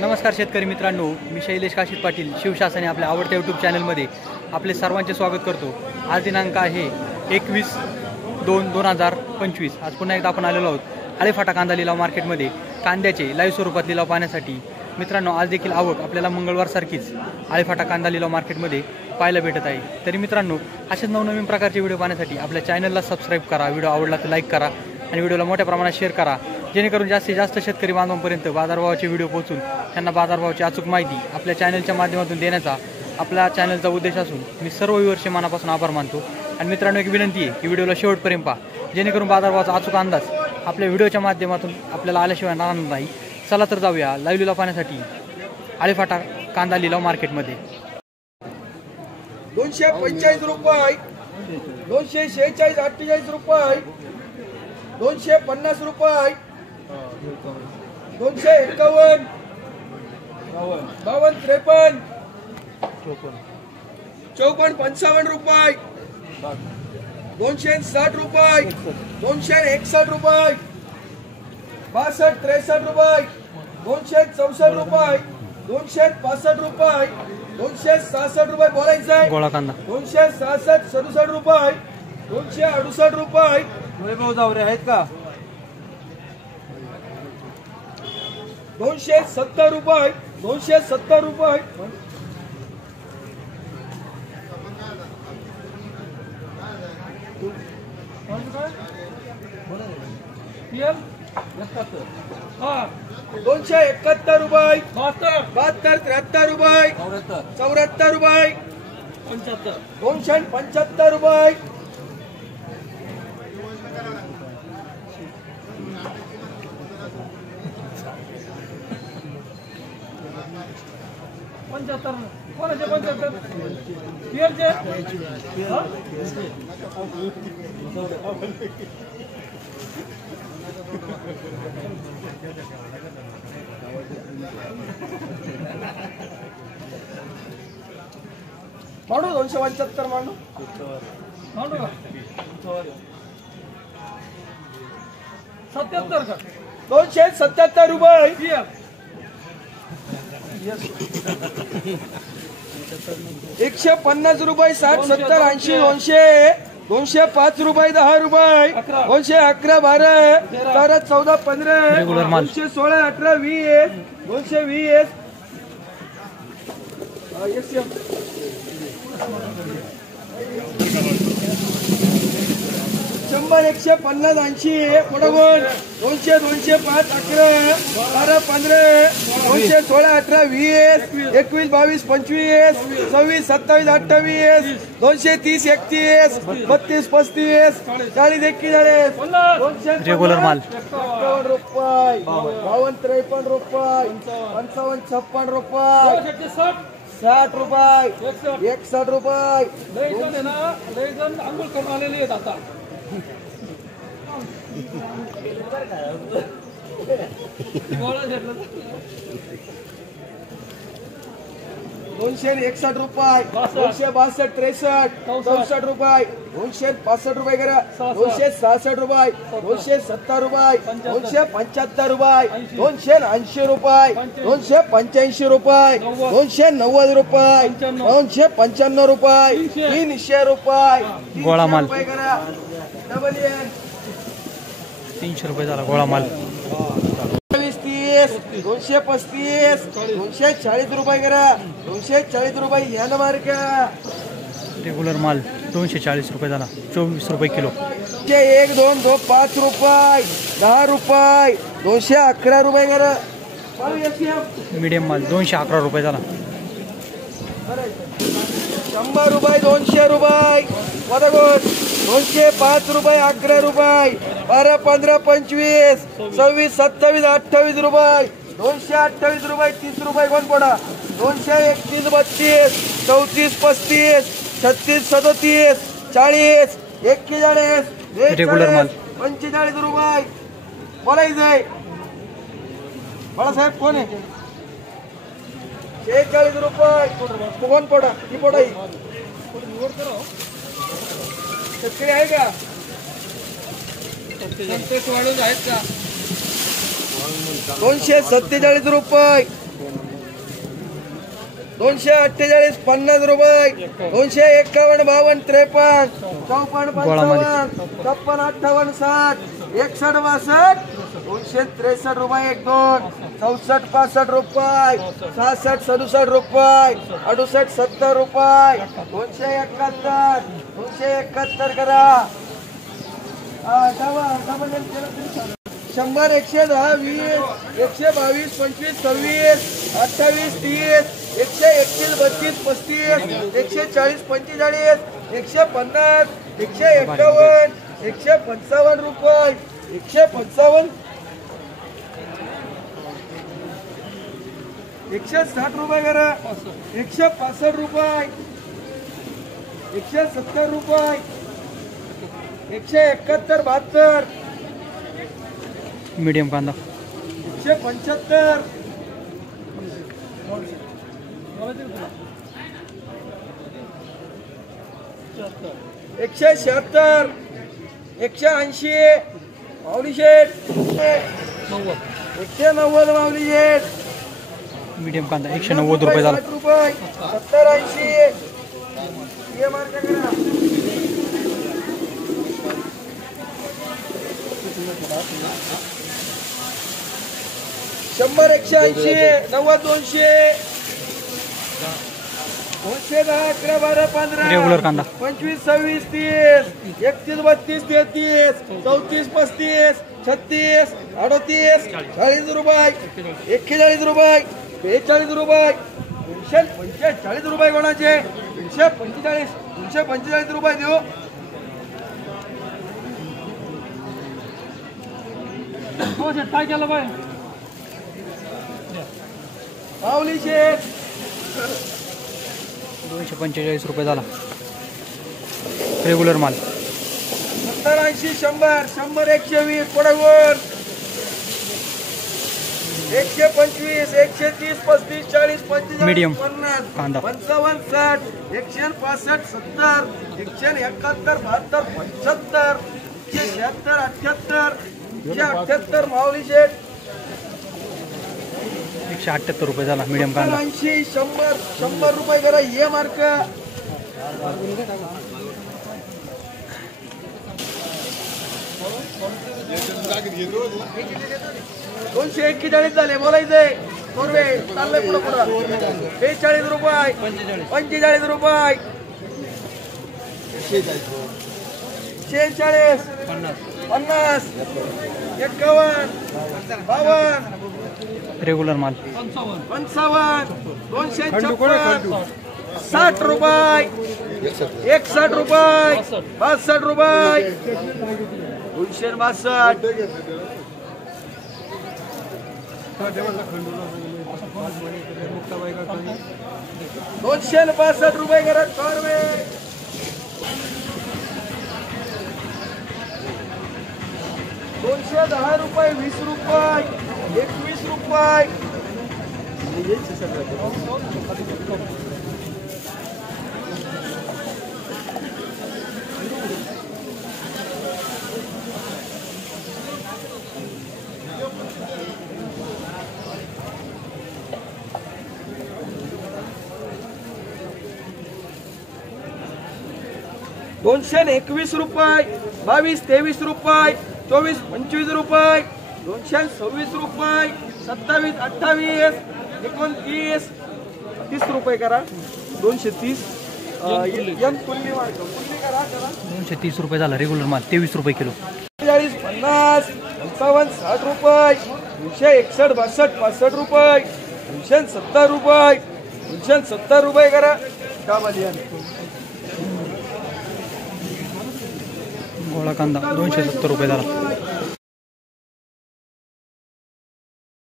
नमस्कार शेतकरी मित्रांनो, मी शैलेश काशीत पाटील शिवशासने आपल्या आवडत्या यूट्यूब चॅनलमध्ये आपले सर्वांचे स्वागत करतो। आज दिनांक आहे 21/2/2025। आज पुन्हा एकदा आपण आलेलो आहोत आळेफाटा कांदा लिलाव मार्केटमध्ये कांद्याचे लाईव्ह स्वरूपात लिलाव पाहण्यासाठी। मित्रांनो, आज देखील आवक आपल्याला मंगळवारसारखीच आळेफाटा कांदा लिलाव मार्केटमध्ये पाहायला भेटत आहे। तरी मित्रांनो, असेच नवनवीन प्रकारचे व्हिडिओ पाहण्यासाठी आपल्या चॅनलला सबस्क्राईब करा, व्हिडिओ आवडला तर लाईक करा आणि व्हिडिओला मोठ्या प्रमाणात शेअर करा, जेणेकरून जास्तीत जास्त शेतकरी बांधवांपर्यंत बाजारभावाचे व्हिडिओ पोहोचून त्यांना बाजारभावाची अचूक माहिती आपल्या चॅनलच्या माध्यमातून देण्याचा आपल्या चॅनलचा उद्देश असून मी सर्व व्ह्यूअर्सचे मनापासून आभार मानतो। आणि मित्रांनो, एक विनंती आहे की व्हिडिओला शेवटपर्यंत पहा, जेणेकरून बाजारभावाचा अचूक अंदाज आपल्या व्हिडिओच्या माध्यमातून आपल्याला आल्याशिवाय राहणार नाही। चला तर जाऊया लाईव्ह लिलाव पाहण्यासाठी आळेफाटा कांदा लिलाव मार्केटमध्ये। 245 रुपये, 246 48 रुपये, 250 रुपये, 251 52 53 54 55 रुपये, 260 रुपये, 261 रुपये, 62 63 रुपये, 264 रुपये, 265 रुपये, 266 रुपये बोलायचं आहे। गोळा कांदा 266 67 रुपये, 268 रुपये वैभव जावरे आहेत का, 270 रुपये, 270 रुपये, 271 रुपये, 72 73 रुपये, 74 रुपये, 275 रुपये, 275 मांडू 277 रुपये, 150 रुपये, 60 70 80 200 205 रुपये, 10 रुपये, 211 12 13 14 15 216 18 20 220 100 150 80 मोठा 200 205 11 12 15 216 18 20 21 22 25 26 27 28 230 31 32 35 40 41 रेग्युलर माल 51 रुपये, 52 53 रुपये, 55 56 रुपये, 60 रुपये, 61 रुपये, अंघोळ करून आलेले आहेत आता 261 रुपये, 262 63 64 रुपये, 265 रुपये करा, 266 रुपये, 270 रुपये, 275 रुपये, 280 रुपये, 285 रुपये, 290 रुपये, 295 रुपये, 300 रुपये, गोळा माल करा डबल 300 रुपये झाला गोळा माल। 230 235 240 रुपये करा, 240 रुपये यानं मार्का रेग्युलर माल 240 रुपये झाला, 24 रुपये किलो। 1 2 2 5 रुपये, 10 रुपये, 211 रुपये करा। मीडियम माल 211 रुपये झाला। 100 रुपये, 200 रुपये, 205 रुपये, 11 रुपये, 12 15 25 26 27 28 रुपये, 228 रुपये, 30 रुपये कोण पडा, 231 32 34 35 36 37 40 41 रेग्युलर माल 45 रुपये बोलायचंय। बाळासाहेब कोण आहे, 46 रुपये कोण पडा ती पडाई शेतकरी आहे का, संतोष वाढून आहेत का, 247 रुपये, 248 50 रुपये 251 52 53 54 55 56 58 60 61 62 263 रुपये 1 2 64 65 रुपये 66 67 रुपये 68 70 रुपये 271 271 करा 100 110 20 122 25 26 28 30 131 32 35 140 45 150 151 155 रुपये 155 160 रुपये करा 165 रुपये 170 रुपये 171 72 मीडियम कांदा 175 176 180 माऊली शेठ 190 माऊली शेठ मीडियम कांदा 190 रुपये झाला 60 रुपये 70 80 ये मार्क करा 100 180 90 200 210 11 12 15 रेग्युलर कांदा 25 26 30 31 32 33 34 35 36 38 40 रुपये 41 रुपये 42 रुपये 245 रुपये कोणाचे 245 रुपये देऊ काय केलं बाय माऊली शेठ 245 रुपये झाला रेग्युलर माल 70 80 100 100 120 पडवून 125 130 35 40 45 मीडियम 50 कांदा 55 60 165 70 171 72 75 176 78 178 माऊली शेठ 178 रुपये झाला मीडियम कांदा 80 100 रुपये करा ये मार्क 241 झाले बोलायचंय पूर्वे चाललंय पुढं 42 रुपये 45 रुपये 46 50 51 52 रेग्युलर माल 55 256 60 रुपये 61 रुपये 62 रुपये 262 265 रुपये करा कॉर्वे 210 रुपये 20 रुपये 21 रुपये 221 रुपये 22 23 रुपये 24 25 रुपये 226 रुपये 27 28 29 30 रुपये करा 230 230 रुपये झाला रेग्युलर माल 23 रुपये किलो 40 50 55 60 रुपये 261 62 65 रुपये 270 रुपये 270 रुपये करा गोळा कांदा 270 रुपये झाला